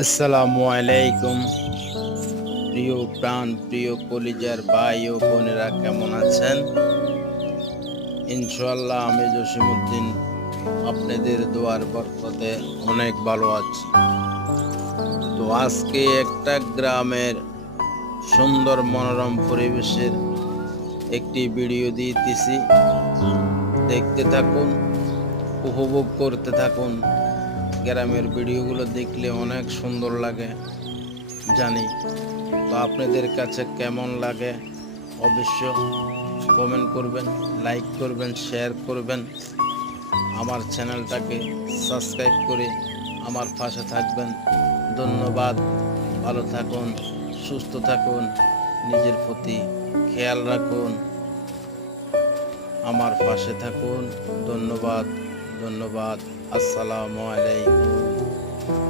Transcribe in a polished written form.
আসসালামু আলাইকুম। প্রিয় প্রাণ প্রিয় কলিজার ভাই ও বোনেরা, কেমন আছেন? ইনশাআল্লাহ আমি জসিমউদ্দিন আপনাদের দোয়ার বরকতে অনেক ভালো আছি। তো আজকে একটা গ্রামের সুন্দর মনোরম পরিবেশের একটি ভিডিও দিতেছি, দেখতে থাকুন, উপভোগ করতে থাকুন। গ্রামের ভিডিওগুলো দেখলে অনেক সুন্দর লাগে জানি। তো আপনাদের কাছে কেমন লাগে অবশ্য কমেন্ট করবেন, লাইক করবেন, শেয়ার করবেন। আমার চ্যানেলটাকে সাবস্ক্রাইব করে আমার পাশে থাকবেন। ধন্যবাদ। ভালো থাকুন, সুস্থ থাকুন, নিজের প্রতি খেয়াল রাখুন, আমার পাশে থাকুন। ধন্যবাদ। আসসালামু আলাইকুম।